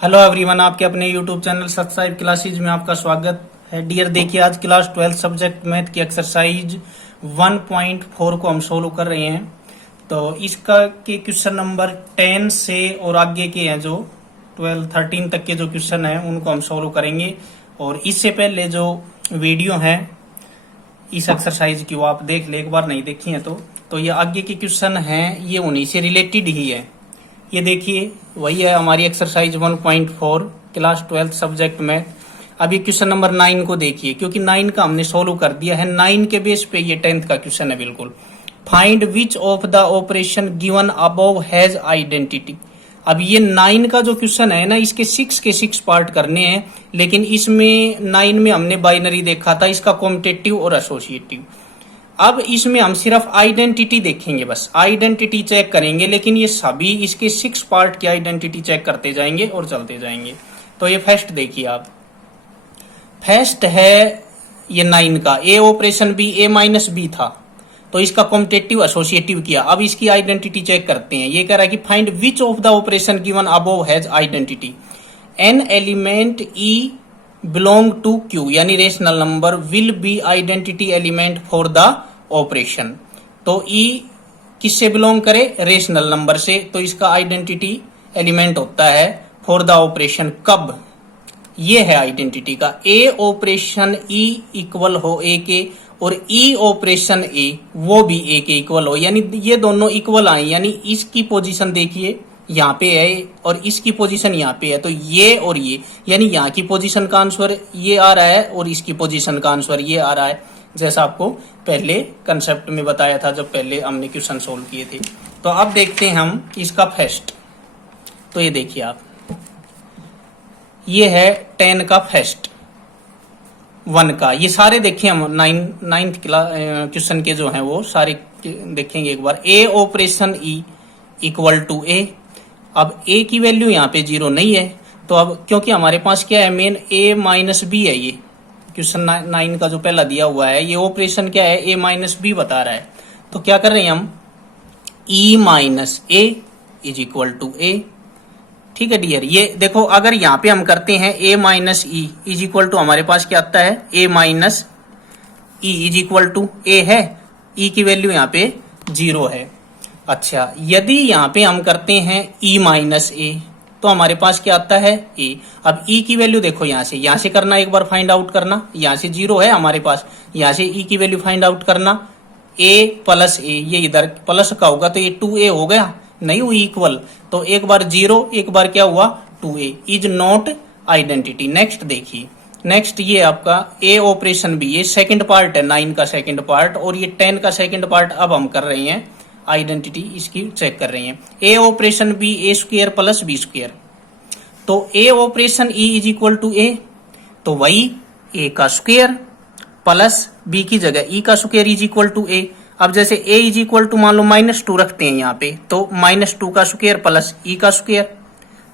Hello everyone, आपके अपने YouTube channel subscribe classes में आपका स्वागत है। डियर, देखिए आज क्लास 12 सब्जेक्ट मैथ की एक्सरसाइज 1.4 को हम सोल्व कर रहे हैं। तो इसका के क्वेश्चन नंबर 10 से और आगे के हैं जो 12 13 तक के जो क्वेश्चन हैं उनको हम सोल्व करेंगे। और इससे पहले जो वीडियो है इस एक्सरसाइज की वो आप देख ले, एक बार नहीं देखी है तो ये आगे के क्वेश्चन हैं, ये उन्हीं से रिलेटेड ही है। ये देखिए वही है हमारी एक्सरसाइज 1.4 क्लास 12 सब्जेक्ट में। अभी क्वेश्चन नंबर 9 को देखिए, क्योंकि 9 का हमने सोल्व कर दिया है। 9 के बेस पे ये 10th का क्वेश्चन है बिल्कुल। Find which of the operation given above has identity. अब ये 9 का जो क्वेश्चन है ना, इसके 6 के 6 पार्ट करने हैं, लेकिन इसमें 9 में हमने बाइनरी देखा था, इसका कॉम्पिटेटिव और एसोसिएटिव। अब इसमें हम सिर्फ आइडेंटिटी देखेंगे, बस आइडेंटिटी चेक करेंगे, लेकिन ये सभी इसके 6 पार्ट की आइडेंटिटी चेक करते जाएंगे और चलते जाएंगे। तो ये फर्स्ट देखिए आप, फर्स्ट है ये 9 का ए ऑपरेशन बी, ए माइनस बी था तो इसका कॉम्पिटेटिव एसोसिएटिव किया। अब इसकी आइडेंटिटी चेक करते हैं। ये कह रहा है कि find which of the operation given above has identity. An element E belong to Q, यानी rational number will be identity element for the operation. तो ई किससे बिलोंग करे? रेशनल नंबर से। तो इसका आइडेंटिटी एलिमेंट होता है फॉर द ऑपरेशन कब? ये है आइडेंटिटी का। ए ऑपरेशन ई इक्वल हो ए के और ई ऑपरेशन ए वो भी ए के इक्वल हो, यानी ये दोनों इक्वल आए, यानी इसकी पोजीशन देखिए यहाँ पे है और इसकी पोजीशन यहाँ पे है, तो ये और ये, यानी यहाँ की पोजीशन का आंसर ये आ रहा है और इसकी पोजीशन का आंसर ये आ रहा है, जैसा आपको पहले कंसेप्ट में बताया था जब पहले हमने क्वेश्चन सोल्व किए थे। तो अब देखते हैं हम इसका फर्स्ट। तो ये देखिए आप, ये है 10 का फर्स्ट 1 का। ये सारे देखिए हम 9th क्वेश्चन के जो हैं वो सारे देखेंगे एक बार। ए ऑपरेशन ई इक्वल टू ए। अब ए की वैल्यू यहाँ पे 0 नहीं है, तो अब क्योंकि हमारे पास क्या है, मेन ए माइनस बी है। ये क्वेश्चन 9 का जो पहला दिया हुआ है, ये ऑपरेशन क्या है, ए माइनस बी बता रहा है। तो क्या कर रहे हैं हम, E minus A is equal to A. ठीक है डियर, ये देखो अगर यहाँ पे हम करते हैं A minus E is equal to, हमारे पास क्या आता है, A minus E is equal to A है। ई की वैल्यू यहाँ पे 0 है। अच्छा, यदि यहाँ पे हम करते हैं e माइनस ए तो हमारे पास क्या आता है, a। अब e की वैल्यू देखो यहाँ से करना, एक बार फाइंड आउट करना। यहाँ से 0 है हमारे पास, यहाँ से e की वैल्यू फाइंड आउट करना। a प्लस ए, ये इधर प्लस का होगा तो ये 2a हो गया, नहीं हुई इक्वल। तो एक बार 0, एक बार क्या हुआ 2a, is not identity. Next देखिए, नेक्स्ट ये आपका a ऑपरेशन बी, ये सेकंड पार्ट है 9 का सेकंड पार्ट, और ये 10 का सेकंड पार्ट अब हम कर रहे हैं, आइडेंटिटी इसकी चेक कर रहे हैं। A operation B A square plus B square. तो A operation E is equal to A, तो वही ए का स्क्वायर प्लस बी की जगह ई का स्क्वायर इज इक्वल टू ए। अब जैसे ए इज इक्वल टू मान लो -2 रखते हैं यहाँ पे, तो -2 का स्क्वायर प्लस ई का स्क्वायर।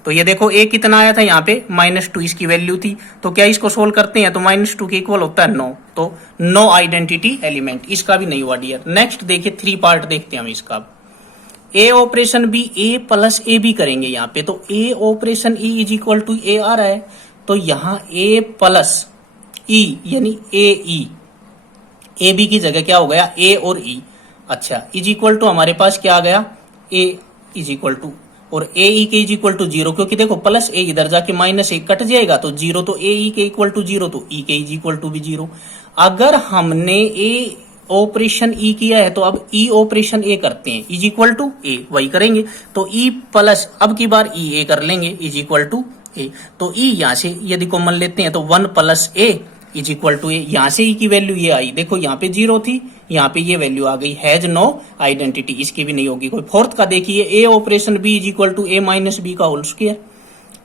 तो ये देखो ए कितना आया था यहाँ पे, -2 इसकी वैल्यू थी। तो क्या इसको सोल्व करते हैं तो -2 के इक्वल होता है 9, तो नो आइडेंटिटी एलिमेंट, इसका भी नहीं हुआ डियर। नेक्स्ट देखिए 3 पार्ट देखते हैं हम इसका। A operation B A plus A B करेंगे यहाँ पे, तो A operation E is equal to A आ रहा है, तो यहाँ ए प्लस ई यानी ए बी की जगह क्या हो गया, ए और ई। अच्छा, इज इक्वल टू हमारे पास क्या आ गया, ए इज इक्वल टू, और ए ई के इज इक्वल टू 0, क्योंकि देखो प्लस ए इधर जाके -1 कट जाएगा तो 0, तो ए ई के इक्वल टू 0, तो ई के इज इक्वल टू भी 0। अगर हमने ए ऑपरेशन ई किया है तो अब ई ऑपरेशन ए करते हैं, इज इक्वल टू ए वही करेंगे, तो ई प्लस अब की बार ई ए कर लेंगे इज इक्वल टू ए। तो ई यहाँ से यदि कॉमन लेते हैं तो 1 plus A is equal to A. यहाँ से ई की वैल्यू ये आई, देखो यहाँ पे 0 थी, यहाँ पे ये वैल्यू आ गई, हैज नो आइडेंटिटी, इसकी भी नहीं होगी कोई। फोर्थ का देखिए, A operation B is equal to A minus B का होल स्क्वायर।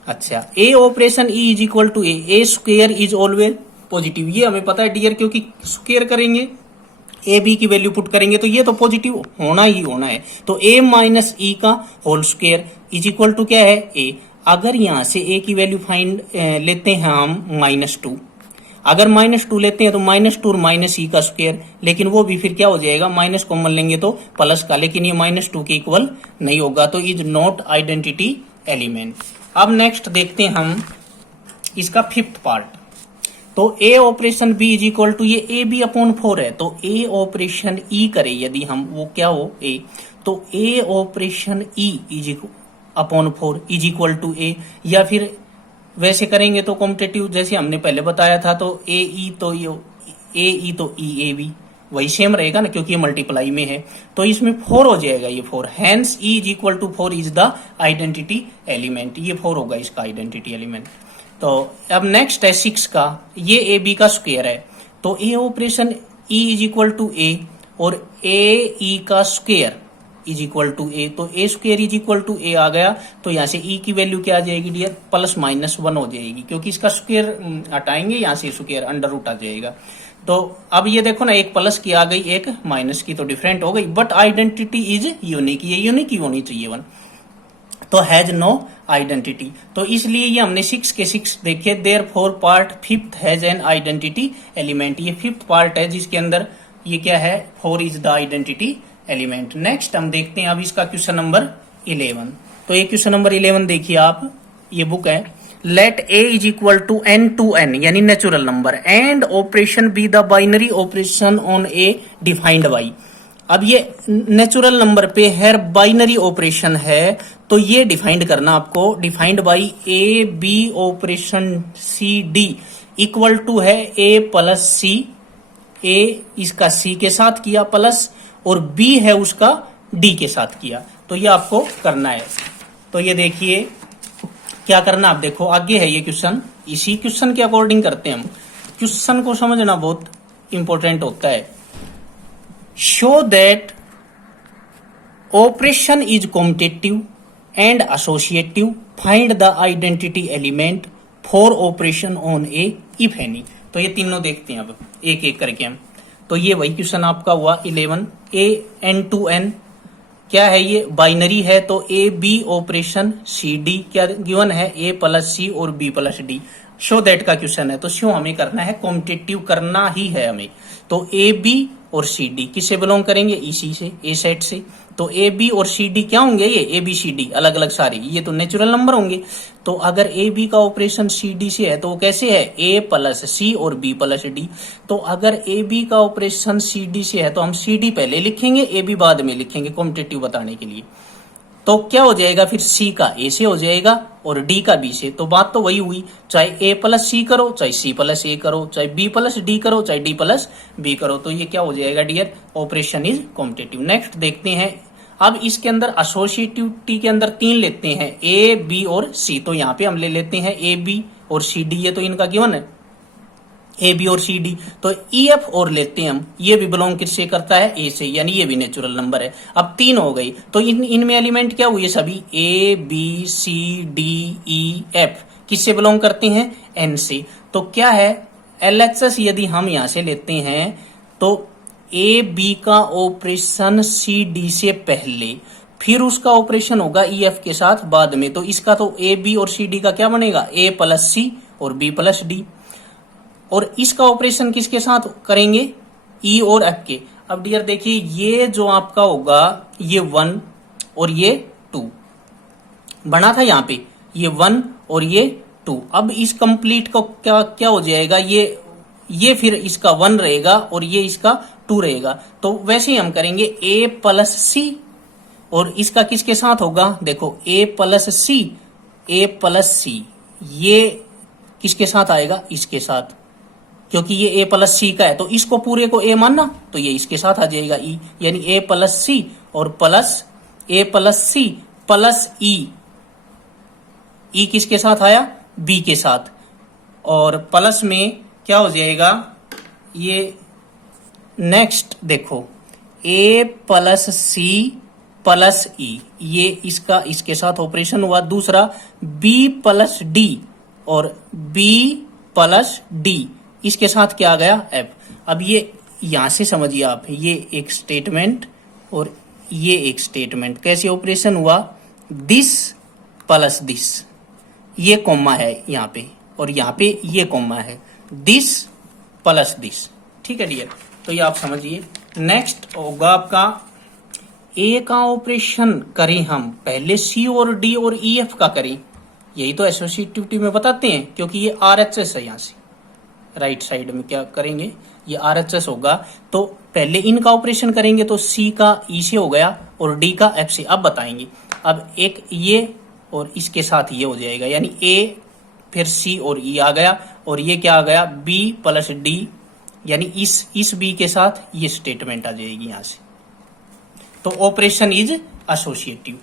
अच्छा, A operation E is equal to A square is always positive. ये हमें पता है डियर, क्योंकि स्क्वायर करेंगे ए बी की वैल्यू पुट करेंगे तो ये तो पॉजिटिव होना ही होना है। तो ए माइनस ई का whole square is equal to क्या है, ए। अगर यहाँ से ए की वैल्यू फाइंड लेते हैं हम -2, अगर -2 लेते हैं तो -2 और माइनस ई का स्क्वायर, लेकिन वो भी फिर क्या हो जाएगा, माइनस कॉमन लेंगे तो प्लस का, लेकिन ये -2 के इक्वल नहीं होगा, तो इज नॉट आइडेंटिटी एलिमेंट। अब नेक्स्ट देखते हैं हम इसका फिफ्थ पार्ट। तो A operation B is equal to, ये ए बी अपॉन 4 है, तो ए ऑपरेशन ई करें यदि हम, वो क्या हो ए, तो A operation E is upon 4 is equal to A, या फिर वैसे करेंगे तो कॉम्पिटेटिव जैसे हमने पहले बताया था, तो ए ई तो ई ए बी वही सेम रहेगा ना, क्योंकि ये मल्टीप्लाई में है, तो इसमें 4 हो जाएगा ये 4, hence E is equal to 4 is the identity element, ये 4 होगा इसका आइडेंटिटी एलिमेंट। तो अब नेक्स्ट है 6 का, ये ए बी का स्क्वायर है, तो A operation E is equal to A और ए ई का square is equal to A, तो A square is equal to A आ गया, तो यहाँ से ई की वैल्यू क्या आ जाएगी डियर, +-1 हो जाएगी, क्योंकि इसका स्क्वायर हटाएंगे, यहाँ से स्क्वायर अंडर रूट आ जाएगा। तो अब ये देखो ना, एक प्लस की आ गई, एक माइनस की, तो डिफरेंट हो गई, बट आइडेंटिटी इज यूनिक, ये यूनिक ही होनी चाहिए 1, तो हैज नो आइडेंटिटी, तो इसलिए ये हमने 6 के 6 देखे। Therefore part fifth has an identity element, ये फिफ्थ पार्ट है जिसके अंदर ये क्या है, 4 is the identity element. Next हम देखते हैं अब इसका क्वेश्चन नंबर 11। तो ये क्वेश्चन नंबर 11 देखिए आप, ये बुक है, let A is equal to n to n यानी natural number and operation be the binary operation on A defined by. अब ये नेचुरल नंबर पे है, बाइनरी ऑपरेशन है, तो ये डिफाइंड करना आपको, defined by A B operation C D equal to है ए प्लस सी, ए इसका सी के साथ किया प्लस, और बी है उसका डी के साथ किया, तो ये आपको करना है। तो ये देखिए क्या करना, आप देखो आगे है ये क्वेश्चन, इसी क्वेश्चन के अकॉर्डिंग करते हैं हम, क्वेश्चन को समझना बहुत इंपॉर्टेंट होता है। Show that operation is competitive and associative, find the identity element for operation on A if any. तो ये तीनों देखते हैं अब एक एक करके हम। तो ये वही क्वेश्चन आपका हुआ 11, ए n to n क्या है, ये बाइनरी है, तो A B operation C D क्या गिवन है, ए प्लस सी और B plus D. Show that का क्वेश्चन है, तो शो हमें करना है, कॉम्पिटेटिव करना ही है हमें। तो ए बी और सी डी किससे बिलोंग करेंगे, इसी से, ए सेट से। तो ए बी और सी डी क्या होंगे, ये ए बी सी डी अलग अलग सारे, ये तो नेचुरल नंबर होंगे। तो अगर ए बी का ऑपरेशन सी डी से है तो वो कैसे है, ए प्लस सी और बी प्लस डी। तो अगर ए बी का ऑपरेशन सी डी से है तो हम सी डी पहले लिखेंगे, ए बी बाद में लिखेंगे कॉम्पिटेटिव बताने के लिए। तो क्या हो जाएगा फिर, सी का ए से हो जाएगा और डी का बी से। तो बात तो वही हुई, चाहे ए प्लस सी करो, चाहे सी प्लस ए करो, चाहे बी प्लस डी करो, चाहे डी प्लस बी करो, तो ये क्या हो जाएगा dear, operation is competitive. Next देखते हैं, अब इसके अंदर एसोसिएटिविटी के अंदर 3 लेते हैं, ए बी और सी। तो यहाँ पे हम ले लेते हैं ए बी और सी डी, ये तो इनका गिवन है ए बी और सी डी। तो ई एफ और लेते हैं हम, ये भी बिलोंग किससे करता है, ए से, यानी ये भी नेचुरल नंबर है। अब 3 हो गई, तो इनमें एलिमेंट क्या हुए सभी, A B C D E F किससे बिलोंग करते हैं, एन से। तो क्या है, एल एच एस यदि हम यहां से लेते हैं तो ए बी का ऑपरेशन सी डी से पहले, फिर उसका ऑपरेशन होगा ई एफ के साथ बाद में। तो इसका तो ए बी और सी डी का क्या बनेगा, ए प्लस सी और बी प्लस डी। और इसका ऑपरेशन किसके साथ करेंगे, ई और एफ के। अब डियर देखिए, ये जो आपका होगा ये 1 और ये 2 बना था यहाँ पे, ये 1 और ये 2। अब इस कंप्लीट को क्या क्या हो जाएगा, ये फिर इसका 1 रहेगा और ये इसका 2 रहेगा। तो वैसे ही हम करेंगे ए प्लस सी, और इसका किसके साथ होगा, देखो ए प्लस सी, ये किसके साथ आएगा, इसके साथ, क्योंकि ये ए प्लस सी का है, तो इसको पूरे को ए मानना, तो ये इसके साथ आ जाएगा ई, यानी ए प्लस सी और प्लस ए प्लस सी प्लस ई किसके साथ आया, बी के साथ, और प्लस में क्या हो जाएगा, ये नेक्स्ट देखो ए प्लस सी प्लस ई, ये इसका इसके साथ ऑपरेशन हुआ। दूसरा बी प्लस डी और बी प्लस डी, इसके साथ क्या आ गया, एफ। अब ये यहां से समझिए आप, ये एक स्टेटमेंट और ये एक स्टेटमेंट, कैसे ऑपरेशन हुआ, दिस प्लस दिस, ये कॉमा है यहाँ पे और यहाँ पे ये कॉमा है, दिस प्लस दिस, ठीक है डियर। तो ये आप समझिए। नेक्स्ट होगा आपका ए का ऑपरेशन करें हम, पहले सी और डी और ई एफ का करें, यही तो एसोसिएटिविटी में बताते हैं, क्योंकि ये आर एच एस है, यहां से राइट साइड में क्या करेंगे, ये आर एच एस होगा, तो पहले इनका ऑपरेशन करेंगे तो सी का ई से हो गया और डी का एफ से। अब बताएंगे, अब एक ये और इसके साथ ये हो जाएगा, यानी ए फिर सी और ई आ गया, और ये क्या आ गया, बी प्लस डी, यानी इस बी के साथ ये स्टेटमेंट आ जाएगी यहां से। तो ऑपरेशन इज एसोसिएटिव।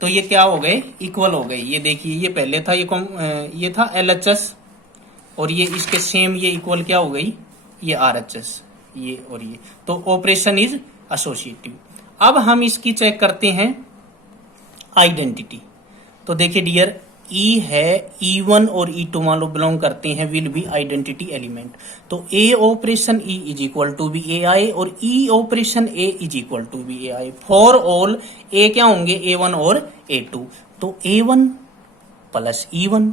तो ये क्या हो गए, इक्वल हो गए। ये देखिए, ये पहले था, ये था एलएचएस, और ये इसके सेम ये इक्वल क्या हो गई, ये आरएचएस, ये और ये। तो ऑपरेशन इज एसोसिएटिव। अब हम इसकी चेक करते हैं आइडेंटिटी। तो देखिए डियर, ई है, E1 और E2 मान लो बिलोंग करते हैं, विल बी आइडेंटिटी एलिमेंट। तो A operation E is equal to B A I और E operation A is equal to B A I. For all A क्या होंगे, A1 और A2। तो A1 plus E1,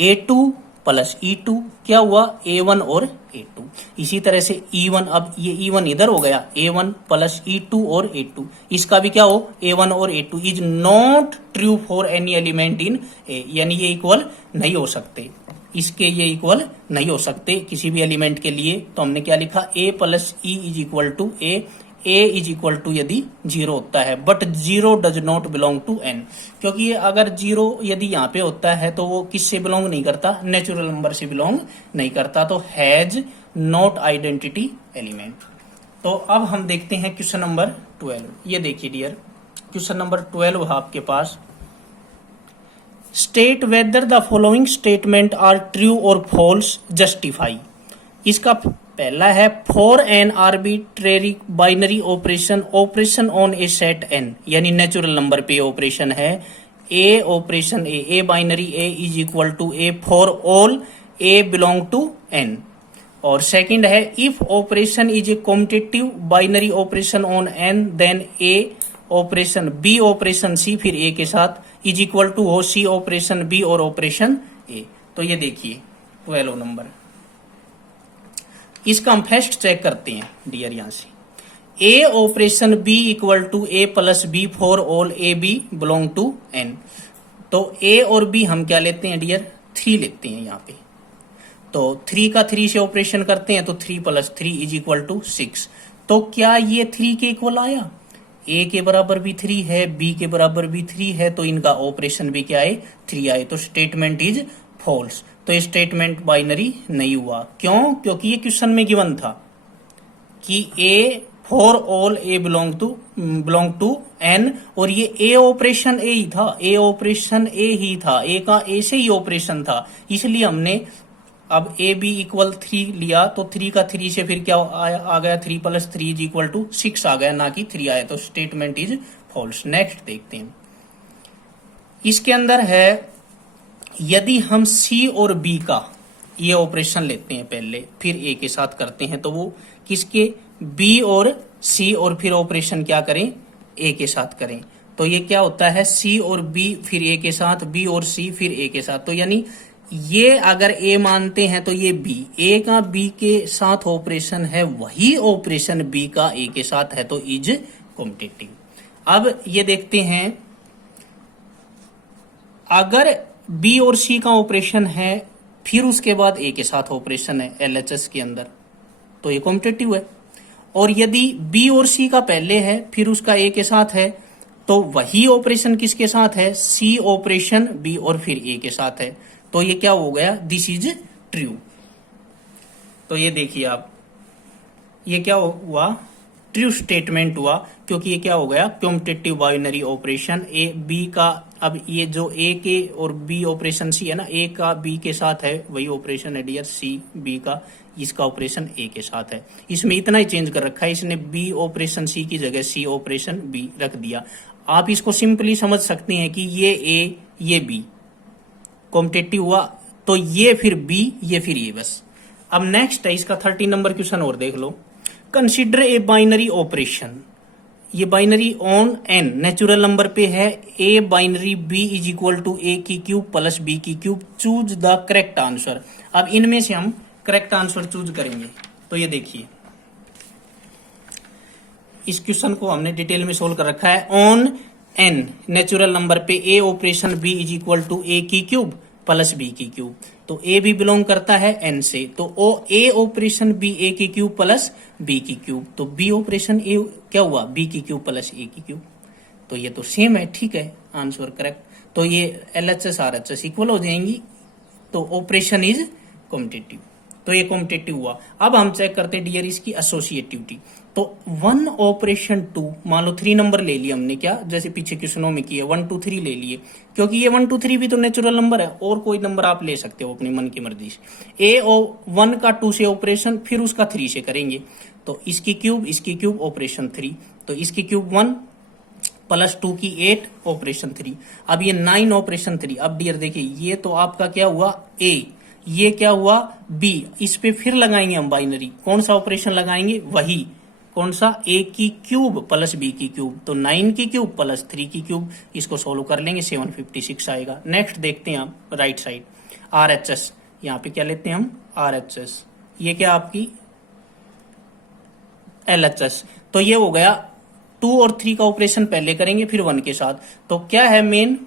A2 plus E2 क्या हुआ, A1 और A2। इसी तरह से E1, अब ये E1 इधर हो गया, A1 प्लस E2 और A2, इसका भी क्या हो, A1 और A2 is not true for any element in A, यानी ये इक्वल नहीं हो सकते, इसके ये इक्वल नहीं हो सकते किसी भी एलिमेंट के लिए। तो हमने क्या लिखा, A plus E is equal to A is equal to यदि 0 होता है, but 0 does not belong to n, क्योंकि ये अगर 0 यदि यहाँ पे होता है तो वो किससे बिलोंग नहीं करता, नेचुरल नंबर से बिलोंग नहीं करता, तो हैज नॉट आइडेंटिटी एलिमेंट। तो अब हम देखते हैं क्वेश्चन नंबर 12। ये देखिए डियर, क्वेश्चन नंबर 12 है आपके पास। State whether the following statement are true और फॉल्स, जस्टिफाई। इसका पहला है, for an arbitrary binary operation, operation on a set N, यानी नेचुरल नंबर पे ऑपरेशन है, A operation A binary A is equal to A for all A belong to N. और second है, if operation is a competitive binary operation on N then A operation B operation C, फिर A के साथ is equal to हो सी operation B और operation ए। तो ये देखिए 12 नंबर, इसका हम फर्स्ट चेक करते हैं डियर, यहां से A operation B equal to A plus B for all A B belong to N. तो ए और बी हम क्या लेते हैं डियर, 3 लेते हैं यहाँ पे। तो 3 का 3 से ऑपरेशन करते हैं, तो 3 प्लस 3 इज इक्वल टू 6। तो क्या ये 3 के इक्वल आया, ए के बराबर भी 3 है, बी के बराबर भी 3 है, तो इनका ऑपरेशन भी क्या है, 3 आए। तो स्टेटमेंट इज फॉल्स। तो ये स्टेटमेंट बाइनरी नहीं हुआ, क्यों, क्योंकि ये क्वेश्चन में गिवन था कि A for all A belong to N, और ये ए ऑपरेशन ए ही था, ए ऑपरेशन ए ही था, ए का ए से ही ऑपरेशन था, इसलिए हमने अब ए बी इक्वल 3 लिया। तो 3 का 3 से फिर क्या आ गया, 3 प्लस 3 इज इक्वल टू 6 आ गया, ना कि 3 आया। तो स्टेटमेंट इज फॉल्स। नेक्स्ट देखते हैं, इसके अंदर है, यदि हम सी और बी का ये ऑपरेशन लेते हैं पहले, फिर ए के साथ करते हैं, तो वो किसके, बी और सी, और फिर ऑपरेशन क्या करें, ए के साथ करें, तो ये क्या होता है, सी और बी फिर ए के साथ, बी और सी फिर ए के साथ। तो यानी ये अगर ए मानते हैं तो ये बी, ए का बी के साथ ऑपरेशन है, वही ऑपरेशन बी का ए के साथ है, तो इज कॉम्पिटिटिव। अब ये देखते हैं, अगर बी और सी का ऑपरेशन है, फिर उसके बाद ए के साथ ऑपरेशन है एलएचएस के अंदर, तो ये कॉम्पिटिटिव है। और यदि बी और सी का पहले है, फिर उसका ए के साथ है, तो वही ऑपरेशन किसके साथ है, सी ऑपरेशन बी और फिर ए के साथ है, तो ये क्या हो गया, दिस इज ट्रू। तो ये देखिए आप, ये क्या हुआ, ट्रू स्टेटमेंट हुआ, क्योंकि ये क्या हो गया, competitive binary operation A B का। अब ये जो ए के और बी ऑपरेशन सी है ना, ए का बी के साथ है, वही ऑपरेशन है डियर सी बी का, इसका ऑपरेशन ए के साथ है। इसमें इतना ही चेंज कर रखा है, इसने बी ऑपरेशन सी की जगह सी ऑपरेशन बी रख दिया। आप इसको सिंपली समझ सकते हैं कि ये ए ये बी कॉम्पिटिटिव हुआ, तो ये फिर बी ये फिर ये, बस। अब नेक्स्ट है इसका 13 नंबर क्वेश्चन और देख लो। कंसिडर ए बाइनरी ऑपरेशन, ये binary on N natural number पे है, A binary B is equal to A की क्यूब प्लस बी की cube, choose the correct answer. अब इनमें से हम करेक्ट आंसर चूज करेंगे। तो ये देखिए, इस क्वेश्चन को हमने डिटेल में सोल्व कर रखा है। ऑन एन नेचुरल नंबर पे A operation B is equal to A की क्यूब प्लस बी की क्यूब। तो ए भी बिलोंग करता है एन से, तो ओ ए ऑपरेशन बी ए की क्यूब प्लस बी की क्यूब, तो बी ऑपरेशन ए क्या हुआ, बी की क्यूब प्लस ए की क्यूब। तो ये तो सेम है, ठीक है, आंसर करेक्ट। तो ये LHS RHS इक्वल हो जाएंगी, तो ऑपरेशन इज कॉम्पिटिटिव। तो ये कॉम्पिटिटिव हुआ। अब हम चेक करते हैं डियर इसकी एसोसिएटिविटी। तो 1 ऑपरेशन 2, मान लो 3 नंबर ले लिए हमने, क्या जैसे पीछे क्वेश्चनों में किए 1 2 3 ले लिए, क्योंकि ये 1 2 3 भी तो नेचुरल नंबर है, और कोई नंबर आप ले सकते हो अपनी मन की मर्जी से। ए 1 का 2 से ऑपरेशन, फिर उसका 3 से करेंगे, तो इसकी क्यूब ऑपरेशन 3, तो इसकी क्यूब 1 प्लस 2 की 8 ऑपरेशन 3। अब ये 9 ऑपरेशन 3। अब डियर देखिए, ये तो आपका क्या हुआ ए, ये क्या हुआ बी, इस पे फिर लगाएंगे हम बाइनरी, कौन सा ऑपरेशन लगाएंगे, वही कौन सा, ए की क्यूब प्लस बी की क्यूब, तो 9 की क्यूब प्लस 3 की क्यूब। इसको सोल्व कर लेंगे, 756 आएगा। नेक्स्ट देखते हैं आप राइट साइड RHS, यहाँ पे क्या लेते हैं हम RHS, ये क्या आपकी LHS। तो ये हो गया 2 और 3 का ऑपरेशन पहले करेंगे, फिर 1 के साथ। तो क्या है मेन,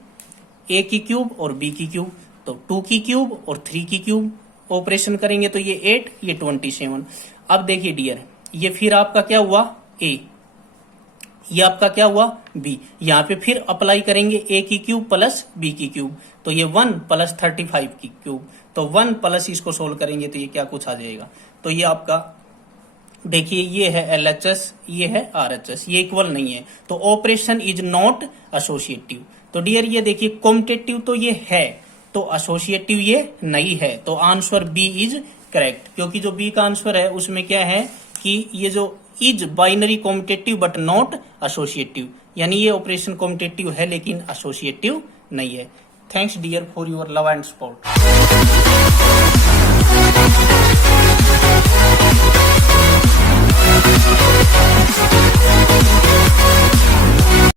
ए की क्यूब और बी की क्यूब, तो 2 की क्यूब और 3 की क्यूब ऑपरेशन करेंगे, तो ये 8 ये 27। अब देखिए डियर, ये फिर आपका क्या हुआ ए, ये आपका क्या हुआ बी, यहाँ पे फिर अप्लाई करेंगे ए की क्यूब प्लस बी की क्यूब, तो ये 1 प्लस 35 की क्यूब, तो 1 प्लस इसको सोल्व करेंगे तो ये क्या कुछ आ जाएगा। तो ये आपका देखिए, ये है LHS, ये है RHS, ये इक्वल नहीं है, तो ऑपरेशन इज नॉट एसोसिएटिव। तो डियर ये देखिए, कॉम्पिटिटिव तो ये है, तो एसोसिएटिव ये नहीं है, तो आंसर बी इज करेक्ट। क्योंकि जो बी का आंसर है उसमें क्या है कि ये जो is binary competitive but not associative, यानी ये ऑपरेशन कॉम्पिटिटिव है लेकिन एसोसिएटिव नहीं है। Thanks dear for your love and support.